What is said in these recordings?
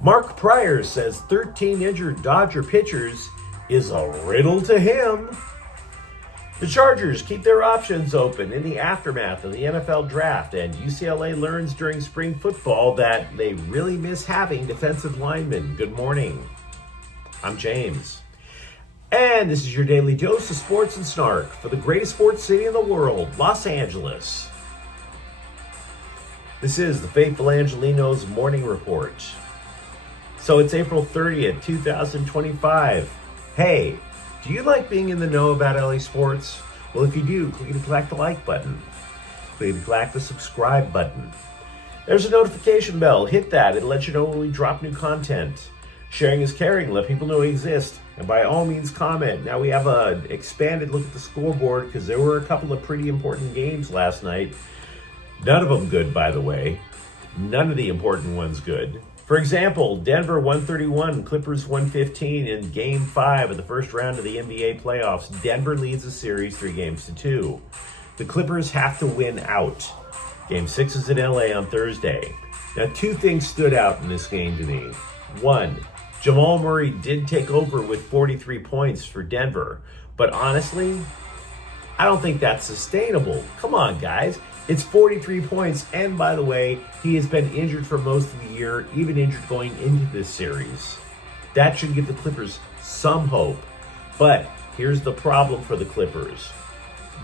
Mark Pryor says 13 injured Dodger pitchers is a riddle to him. The Chargers keep their options open in the aftermath of the NFL draft, and UCLA learns during spring football that they really miss having defensive linemen. Good morning. I'm James. And this is your daily dose of sports and snark for the greatest sports city in the world, Los Angeles. This is the Faithful Angelenos Morning Report. So it's April 30th, 2025. Hey, do you like being in the know about LA sports? Well, if you do, click the like button. Click the subscribe button. There's a notification bell. Hit that. It'll let you know when we drop new content. Sharing is caring. Let people know we exist. And by all means, comment. Now we have an expanded look at the scoreboard because there were a couple of pretty important games last night. None of them good, by the way. None of the important ones good. For example, Denver 131, Clippers 115 in Game 5 of the first round of the NBA playoffs. Denver leads the series 3-2. The Clippers have to win out. Game 6 is in LA on Thursday. Now, two things stood out in this game to me. One, Jamal Murray did take over with 43 points for Denver. But honestly, I don't think that's sustainable. Come on, guys. It's 43 points, and by the way, he has been injured for most of the year, even injured going into this series. That should give the Clippers some hope. But here's the problem for the Clippers.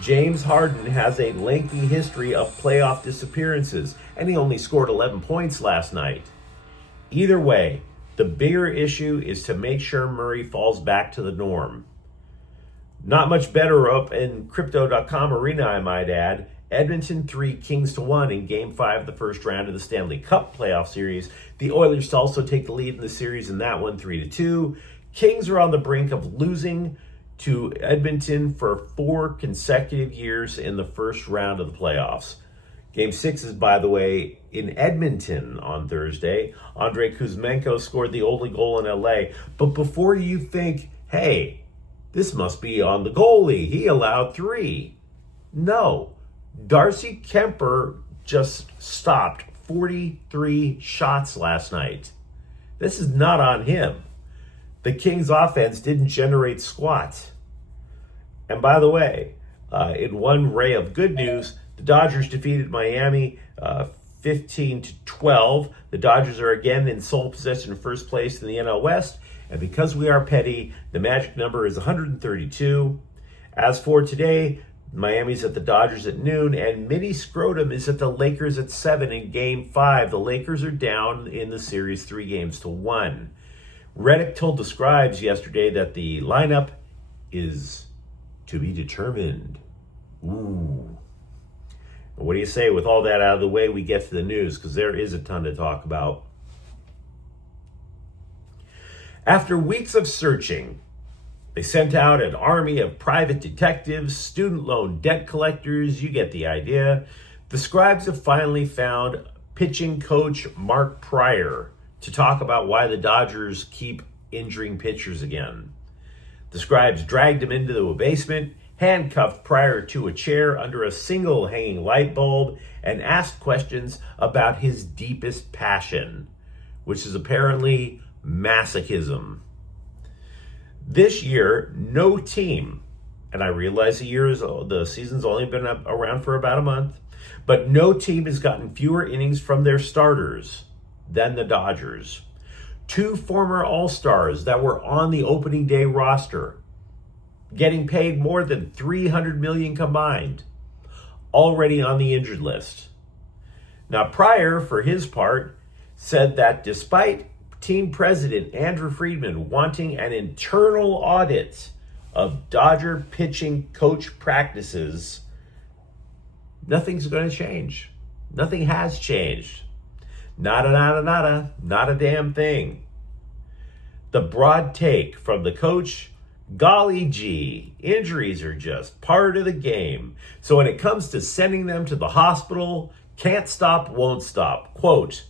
James Harden has a lengthy history of playoff disappearances, and he only scored 11 points last night. Either way, the bigger issue is to make sure Murray falls back to the norm. Not much better up in Crypto.com arena, I might add. Edmonton 3, Kings 1 in Game 5 of the first round of the Stanley Cup playoff series. The Oilers also take the lead in the series in that one, 3-2. Kings are on the brink of losing to Edmonton for 4 consecutive years in the first round of the playoffs. Game 6 is, by the way, in Edmonton on Thursday. Andrei Kuzmenko scored the only goal in LA. But before you think, hey, this must be on the goalie, he allowed 3. No. Darcy Kemper just stopped 43 shots last night. This is not on him. The Kings offense didn't generate squat. And by the way, in one ray of good news, the Dodgers defeated Miami 15-12. The Dodgers are again in sole possession of first place in the NL West. And because we are petty, the magic number is 132. As for today, Miami's at the Dodgers at noon, and Mini Scrotum is at the Lakers at 7 in Game 5. The Lakers are down in the series 3-1. Redick told the Scribes yesterday that the lineup is to be determined. Ooh. What do you say with all that out of the way, we get to the news, because there is a ton to talk about. After weeks of searching, they sent out an army of private detectives, student loan debt collectors, you get the idea. The Scribes have finally found pitching coach Mark Pryor to talk about why the Dodgers keep injuring pitchers again. The Scribes dragged him into the basement, handcuffed Pryor to a chair under a single hanging light bulb, and asked questions about his deepest passion, which is apparently masochism. This year, no team, and I realize the season's only been around for about a month, but no team has gotten fewer innings from their starters than the Dodgers. 2 former All-Stars that were on the opening day roster, getting paid more than $300 million combined, already on the injured list. Now, Pryor, for his part, said that despite team president Andrew Friedman wanting an internal audit of Dodger pitching coach practices, nothing's going to change. Nothing has changed. Not a damn thing. The broad take from the coach, golly gee, injuries are just part of the game. So when it comes to sending them to the hospital, can't stop, won't stop. Quote,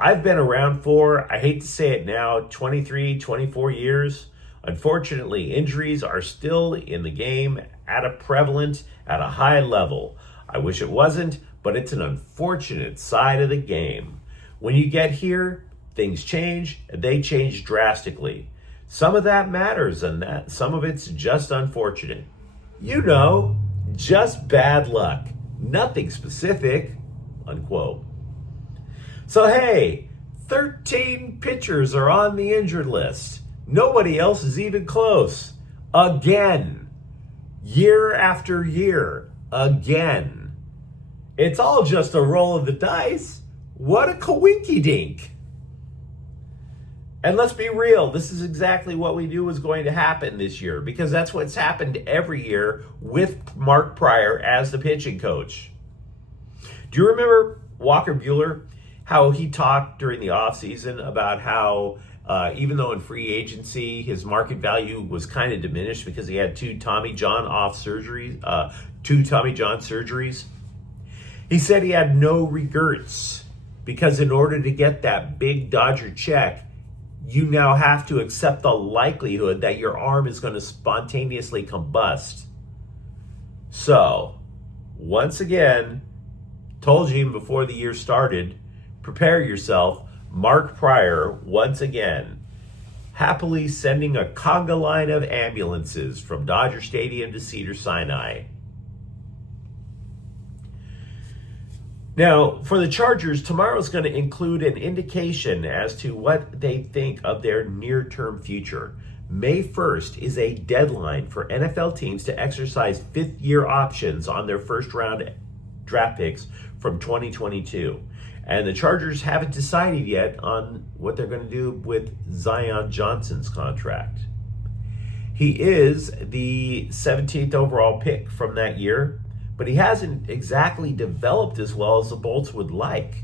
I've been around for, I hate to say it now, 23, 24 years. Unfortunately, injuries are still in the game at a high level. I wish it wasn't, but it's an unfortunate side of the game. When you get here, Things change, and they change drastically. Some of that matters, and that some of it's just unfortunate. Just bad luck. Nothing specific, unquote. So hey, 13 pitchers are on the injured list. Nobody else is even close. Again. Year after year. Again. It's all just a roll of the dice. What a coinky-dink. And let's be real, this is exactly what we knew was going to happen this year, because that's what's happened every year with Mark Prior as the pitching coach. Do you remember Walker Buehler, how he talked during the offseason about how even though in free agency his market value was kind of diminished because he had two Tommy John surgeries? He said he had no regrets because in order to get that big Dodger check, you now have to accept the likelihood that your arm is going to spontaneously combust. So, once again, told you even before the year started, prepare yourself. Mark Prior, once again, happily sending a conga line of ambulances from Dodger Stadium to Cedars-Sinai. Now, for the Chargers, tomorrow's going to include an indication as to what they think of their near-term future. May 1st is a deadline for NFL teams to exercise fifth-year options on their first-round draft picks from 2022. And the Chargers haven't decided yet on what they're going to do with Zion Johnson's contract. He is the 17th overall pick from that year, but he hasn't exactly developed as well as the Bolts would like.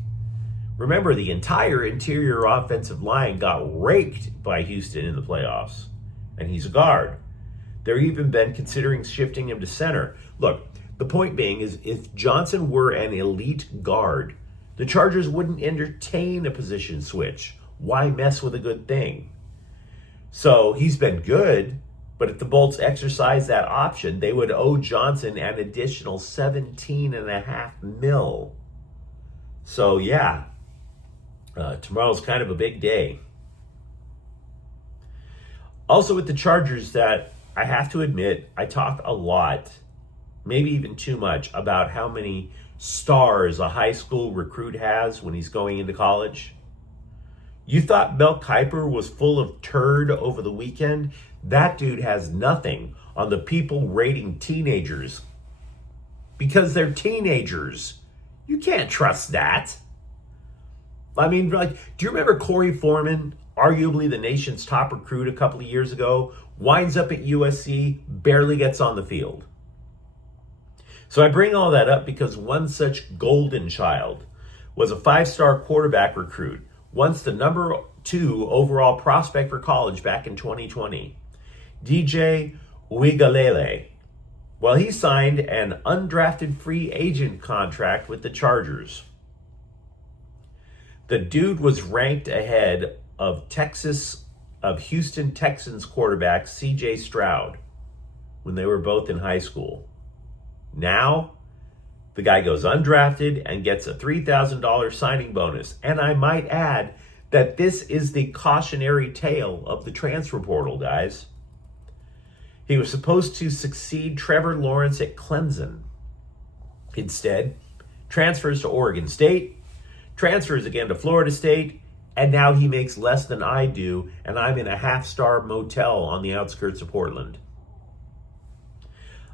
Remember, the entire interior offensive line got raked by Houston in the playoffs, and he's a guard. They've even been considering shifting him to center. Look, the point being is if Johnson were an elite guard, the Chargers wouldn't entertain a position switch. Why mess with a good thing? So he's been good, but if the Bolts exercise that option, they would owe Johnson an additional $17.5 million. So yeah, tomorrow's kind of a big day. Also with the Chargers, that I have to admit, I talk a lot, maybe even too much, about how many stars a high school recruit has when he's going into college. You thought Mel Kiper was full of turd over the weekend? That dude has nothing on the people rating teenagers because they're teenagers. You can't trust that. I mean, like, do you remember Corey Foreman, arguably the nation's top recruit a couple of years ago, winds up at USC, barely gets on the field? So I bring all that up because one such golden child was a 5-star quarterback recruit, once the number 2 overall prospect for college back in 2020, DJ Uiagalelei. Well, he signed an undrafted free agent contract with the Chargers. The dude was ranked ahead of Houston Texans quarterback CJ Stroud when they were both in high school. Now, the guy goes undrafted and gets a $3,000 signing bonus. And I might add that this is the cautionary tale of the transfer portal, guys. He was supposed to succeed Trevor Lawrence at Clemson. Instead, transfers to Oregon State, transfers again to Florida State, and now he makes less than I do, and I'm in a half-star motel on the outskirts of Portland.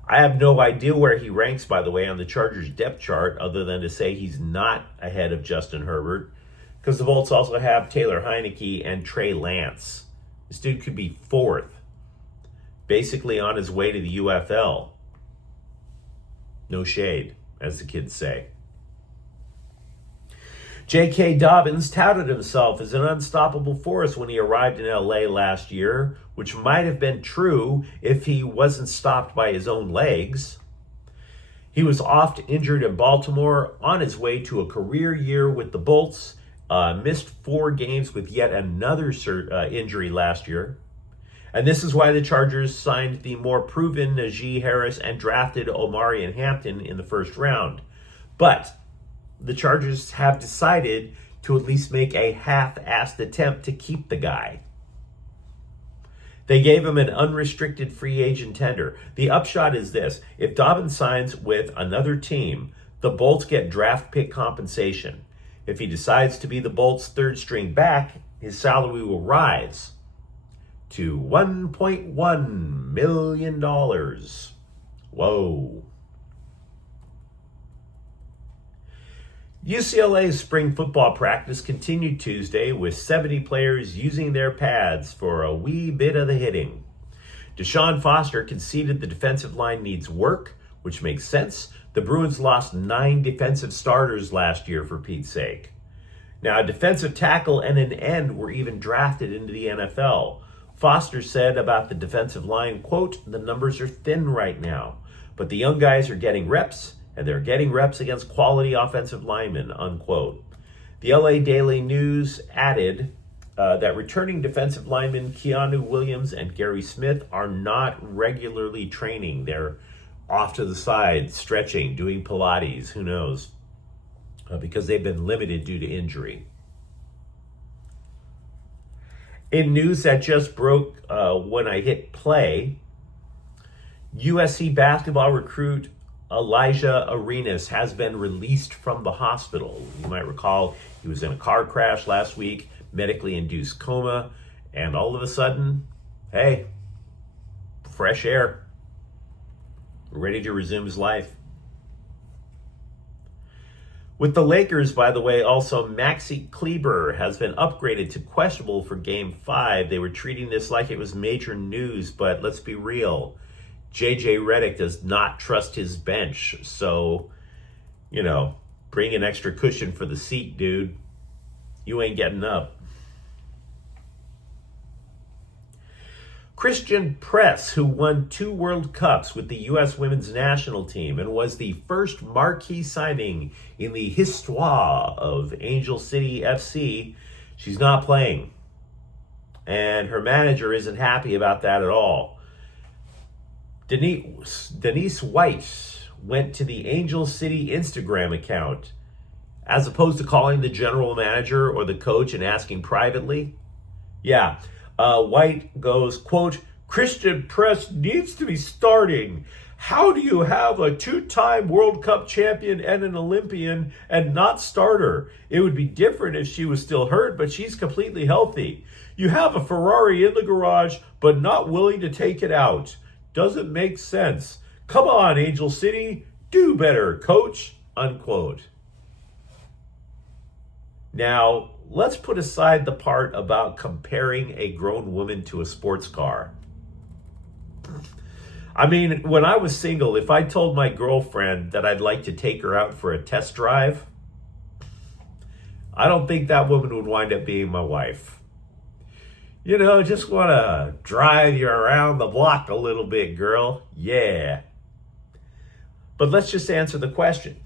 I have no idea where he ranks, by the way, on the Chargers depth chart, other than to say he's not ahead of Justin Herbert, because the Bolts also have Taylor Heineke and Trey Lance. This dude could be 4th, basically on his way to the UFL. No shade, as the kids say. J.K. Dobbins touted himself as an unstoppable force when he arrived in L.A. last year, which might have been true if he wasn't stopped by his own legs. He was oft injured in Baltimore on his way to a career year with the Bolts, missed 4 games with yet another injury last year. And this is why the Chargers signed the more proven Najee Harris and drafted Omarion Hampton in the first round. But the Chargers have decided to at least make a half-assed attempt to keep the guy. They gave him an unrestricted free agent tender. The upshot is this: if Dobbins signs with another team, the Bolts get draft pick compensation. If he decides to be the Bolts' third string back, his salary will rise to $1.1 million. Whoa. UCLA's spring football practice continued Tuesday with 70 players using their pads for a wee bit of the hitting. Deshaun Foster conceded the defensive line needs work, which makes sense. The Bruins lost 9 defensive starters last year, for Pete's sake. Now, a defensive tackle and an end were even drafted into the NFL. Foster said about the defensive line, quote, "The numbers are thin right now, but the young guys are getting reps, and they're getting reps against quality offensive linemen," unquote. The LA Daily News added that returning defensive linemen Keanu Williams and Gary Smith are not regularly training. They're off to the side, stretching, doing Pilates, who knows, because they've been limited due to injury. In news that just broke when I hit play, USC basketball recruit Elijah Arenas has been released from the hospital. You might recall he was in a car crash last week, medically induced coma, and all of a sudden, hey, fresh air, ready to resume his life. With the Lakers, by the way, also Maxi Kleber has been upgraded to questionable for Game 5. They were treating this like it was major news, but let's be real. JJ Redick does not trust his bench, so, bring an extra cushion for the seat, dude. You ain't getting up. Christian Press, who won 2 World Cups with the U.S. women's national team and was the first marquee signing in the histoire of Angel City FC, she's not playing. And her manager isn't happy about that at all. Denise White went to the Angel City Instagram account as opposed to calling the general manager or the coach and asking privately. White goes, quote, "Christian Press needs to be starting. How do you have a 2-time World Cup champion and an Olympian and not start her? It would be different if she was still hurt, but she's completely healthy. You have a Ferrari in the garage, but not willing to take it out. Doesn't make sense. Come on, Angel City. Do better, coach," unquote. Now, let's put aside the part about comparing a grown woman to a sports car. I mean, when I was single, if I told my girlfriend that I'd like to take her out for a test drive, I don't think that woman would wind up being my wife. Just want to drive you around the block a little bit, girl. Yeah. But let's just answer the question.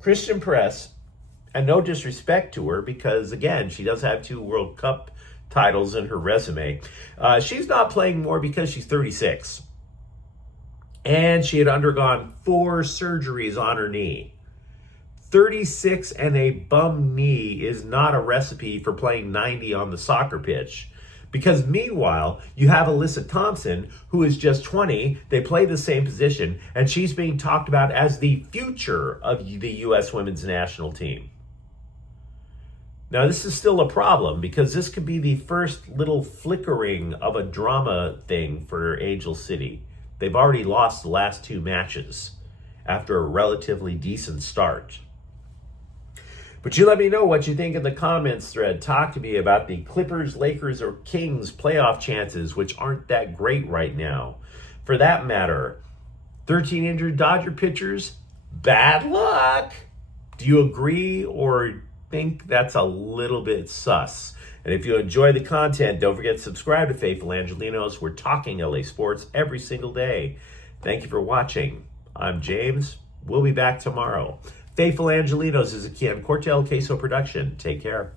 Christian Press, and no disrespect to her, because, again, she does have 2 World Cup titles in her resume. She's not playing more because she's 36. And she had undergone 4 surgeries on her knee. 36 and a bum knee is not a recipe for playing 90 on the soccer pitch. Because meanwhile, you have Alyssa Thompson, who is just 20. They play the same position, and she's being talked about as the future of the U.S. women's national team. Now, this is still a problem because this could be the first little flickering of a drama thing for Angel City. They've already lost the last 2 matches after a relatively decent start. But you let me know what you think in the comments thread. Talk to me about the Clippers, Lakers, or Kings playoff chances, which aren't that great right now. For that matter, 13 injured Dodger pitchers, bad luck. Do you agree or think that's a little bit sus? And if you enjoy the content, don't forget to subscribe to Faithful Angelenos. We're talking LA sports every single day. Thank you for watching. I'm James. We'll be back tomorrow. Faithful Angelenos is a Kian Cortel Queso production. Take care.